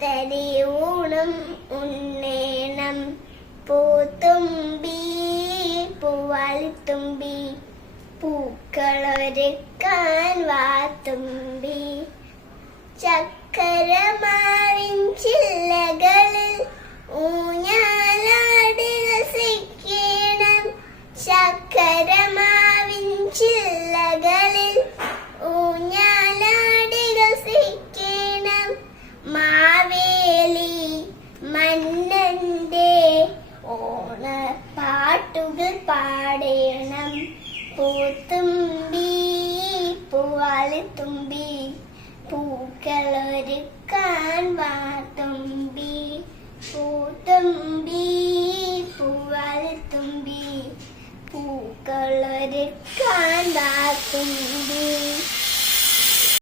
തരി ഊണം ഉണ്ണേണം പൂത്തുമ്പി പൂവാലിത്തുമ്പി പൂക്കളൊരുക്കാൻ വാത്തുമ്പി ചക്കരമാവിൻ ചില്ലകളിൽ ഊഞ്ഞാലാടി രസിക്കണം ചക്കരമാവിൻ ചില്ലകളിൽ ഊഞ്ഞാലാടി രസിക്കണം മാവേലി മന്നന്റെ ഓണപ്പാട്ടുകൾ പാടണം പൂത്തുമ്പി പൂവാലിത്തുമ്പി പൂക്കളൊരുക്കാൻ വാത്തുമ്പി പൂത്തുമ്പി പൂവാലിത്തുമ്പി പൂക്കളൊരുക്കാൻ വാത്തുമ്പി